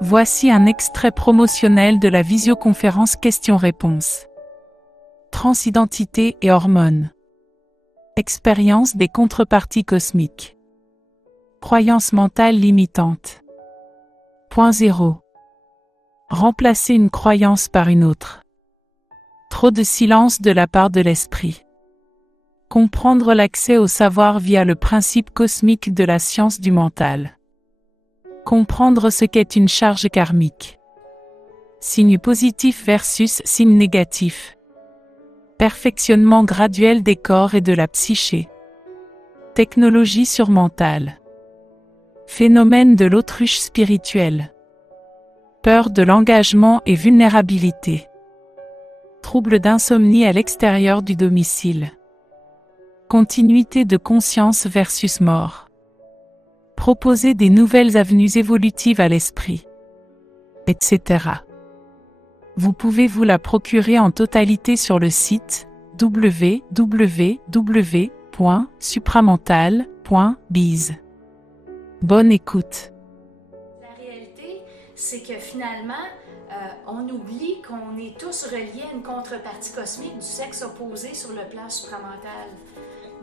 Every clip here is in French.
Voici un extrait promotionnel de la visioconférence questions-réponses. Transidentité et hormones. Expérience des contreparties cosmiques. Croyances mentales limitantes. Point 0. Remplacer une croyance par une autre. Trop de silence de la part de l'esprit. Comprendre l'accès au savoir via le principe cosmique de la science du mental. Comprendre ce qu'est une charge karmique. Signe positif versus signe négatif. Perfectionnement graduel des corps et de la psyché. Technologie surmentale. Phénomène de l'autruche spirituelle. Peur de l'engagement et vulnérabilité. Troubles d'insomnie à l'extérieur du domicile. Continuité de conscience versus mort. Proposer des nouvelles avenues évolutives à l'esprit. Etc. Vous pouvez vous la procurer en totalité sur le site www.supramental.biz. Bonne écoute. La réalité, c'est que finalement, on oublie qu'on est tous reliés à une contrepartie cosmique du sexe opposé sur le plan supramental.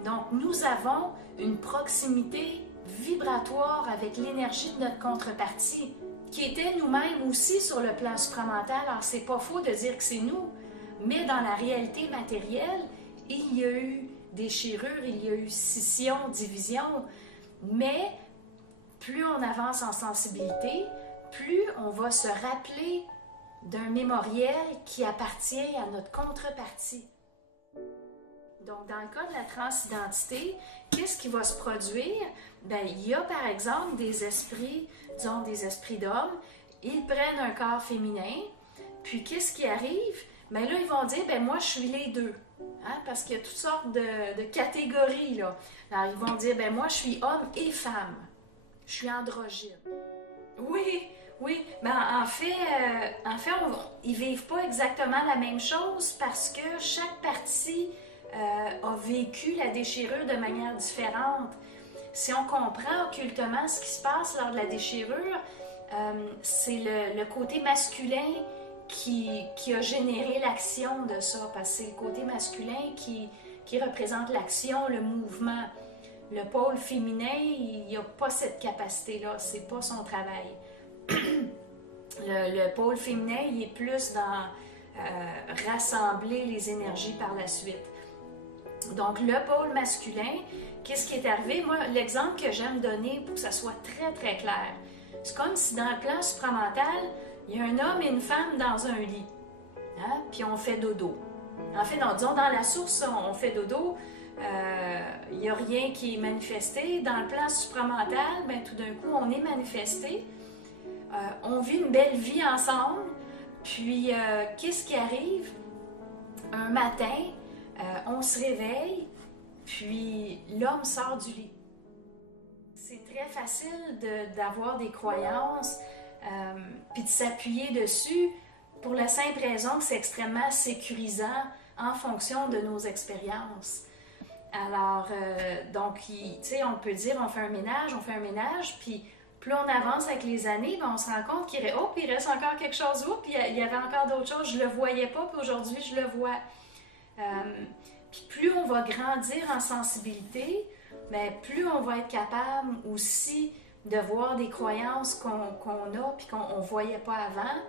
Donc, nous avons une proximité vibratoire avec l'énergie de notre contrepartie, qui était nous-mêmes aussi sur le plan supramental. Alors, c'est pas faux de dire que c'est nous, mais dans la réalité matérielle, il y a eu déchirure, il y a eu scission, division, mais plus on avance en sensibilité, plus on va se rappeler d'un mémoriel qui appartient à notre contrepartie. Donc, dans le cas de la transidentité, qu'est-ce qui va se produire? Bien, il y a par exemple des esprits, disons des esprits d'hommes, ils prennent un corps féminin, puis qu'est-ce qui arrive? Bien là, ils vont dire, bien moi je suis les deux, hein, parce qu'il y a toutes sortes de catégories, là. Alors, ils vont dire, bien moi je suis homme et femme, je suis androgyne. Oui, oui, mais en fait, ils ne vivent pas exactement la même chose parce que chaque partie a vécu la déchirure de manière différente. Si on comprend occultement ce qui se passe lors de la déchirure, c'est le côté masculin qui a généré l'action de ça, parce que c'est le côté masculin qui représente l'action, le mouvement. Le pôle féminin, il n'a pas cette capacité-là, c'est pas son travail. Le pôle féminin, il est plus dans rassembler les énergies par la suite. Donc, le pôle masculin, qu'est-ce qui est arrivé? Moi, l'exemple que j'aime donner pour que ça soit très, très clair, c'est comme si dans le plan supramental, il y a un homme et une femme dans un lit, hein? Puis on fait dodo. En fait, disons, dans la source, on fait dodo, il n'y a rien qui est manifesté. Dans le plan supramental, ben, tout d'un coup, on est manifesté. On vit une belle vie ensemble. Puis, qu'est-ce qui arrive? Un matin, on se réveille, puis l'homme sort du lit. C'est très facile d'avoir des croyances, puis de s'appuyer dessus pour la simple raison que c'est extrêmement sécurisant en fonction de nos expériences. Alors, donc, tu sais, on peut dire on fait un ménage, puis plus on avance avec les années, ben on se rend compte qu'il reste encore quelque chose, puis il y avait encore d'autres choses, je ne le voyais pas, puis aujourd'hui, je le vois. Puis plus on va grandir en sensibilité, bien, plus on va être capable aussi de voir des croyances qu'on a puis qu'on ne voyait pas avant.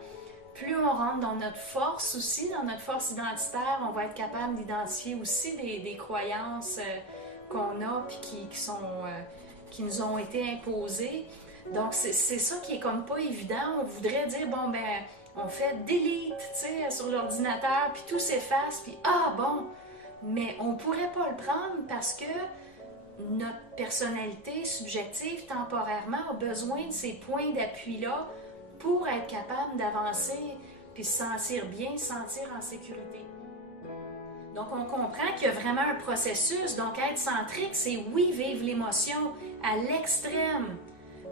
Plus on rentre dans notre force aussi, dans notre force identitaire, on va être capable d'identifier aussi des croyances qu'on a puis qui nous ont été imposées. Donc, c'est ça qui est comme pas évident. On voudrait dire, bon, ben, on fait delete, tu sais, sur l'ordinateur, puis tout s'efface, puis ah, bon! Mais on ne pourrait pas le prendre parce que notre personnalité subjective, temporairement, a besoin de ces points d'appui-là pour être capable d'avancer puis se sentir bien, se sentir en sécurité. Donc, on comprend qu'il y a vraiment un processus. Donc, être centrique, c'est oui, vivre l'émotion à l'extrême.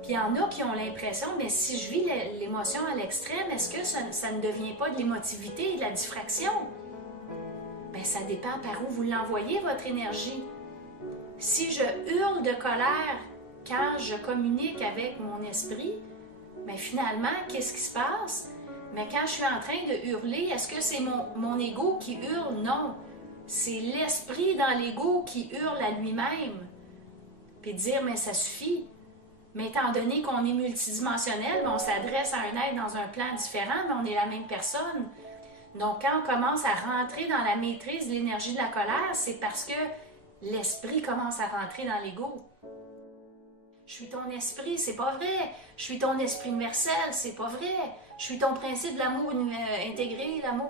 Puis il y en a qui ont l'impression, mais si je vis l'émotion à l'extrême, est-ce que ça ne devient pas de l'émotivité et de la diffraction? Bien, ça dépend par où vous l'envoyez, votre énergie. Si je hurle de colère quand je communique avec mon esprit, Mais finalement, qu'est-ce qui se passe? Mais quand je suis en train de hurler, est-ce que c'est mon ego qui hurle? Non. C'est l'esprit dans l'ego qui hurle à lui-même. Puis dire, mais ça suffit. Mais étant donné qu'on est multidimensionnel, on s'adresse à un être dans un plan différent, mais on est la même personne. Donc, quand on commence à rentrer dans la maîtrise de l'énergie de la colère, c'est parce que l'esprit commence à rentrer dans l'ego. Je suis ton esprit, c'est pas vrai. Je suis ton esprit universel, c'est pas vrai. Je suis ton principe de l'amour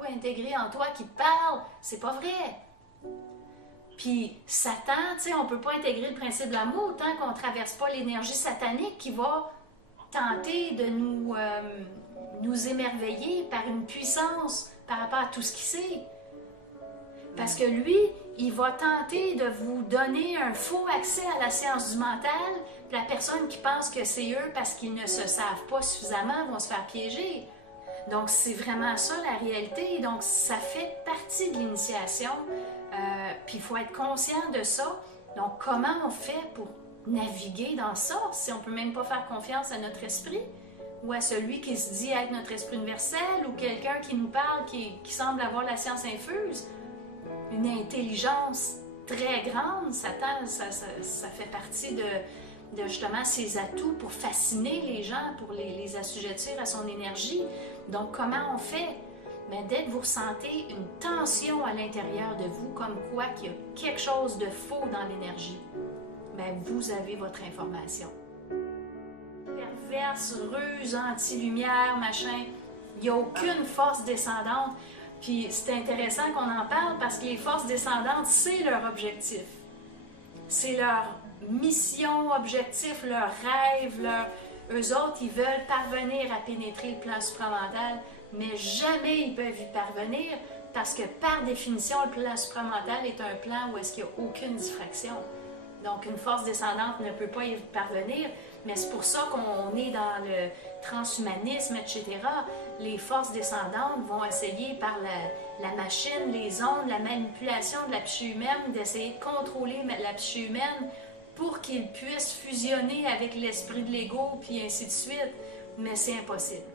intégré en toi qui te parle, c'est pas vrai. Puis Satan, tu sais, on peut pas intégrer le principe de l'amour tant qu'on traverse pas l'énergie satanique qui va tenter de nous émerveiller par une puissance par rapport à tout ce qu'il sait. Parce que lui, il va tenter de vous donner un faux accès à la science du mental. Puis la personne qui pense que c'est eux parce qu'ils ne se savent pas suffisamment vont se faire piéger. Donc, c'est vraiment ça la réalité. Donc, ça fait partie de l'initiation. Puis, il faut être conscient de ça. Donc, comment on fait pour naviguer dans ça si on ne peut même pas faire confiance à notre esprit ou à celui qui se dit être notre esprit universel ou quelqu'un qui nous parle, qui semble avoir la science infuse? Une intelligence très grande, Satan, ça fait partie de justement ses atouts pour fasciner les gens, pour les assujettir à son énergie. Donc, comment on fait? Mais dès que vous ressentez une tension à l'intérieur de vous, comme quoi qu'il y a quelque chose de faux dans l'énergie, bien, vous avez votre information. Perverse, ruse, anti-lumière, machin, il n'y a aucune force descendante. Puis c'est intéressant qu'on en parle parce que les forces descendantes, c'est leur objectif. C'est leur mission, objectif, leur rêve, eux autres, ils veulent parvenir à pénétrer le plan supramental, mais jamais ils peuvent y parvenir parce que par définition, le plan supramental est un plan où est-ce qu'il n'y a aucune diffraction. Donc une force descendante ne peut pas y parvenir, mais c'est pour ça qu'on est dans le transhumanisme, etc. Les forces descendantes vont essayer par la machine, les ondes, la manipulation de la psyché humaine, d'essayer de contrôler la psyché humaine pour qu'ils puissent fusionner avec l'esprit de l'ego, puis ainsi de suite. Mais c'est impossible.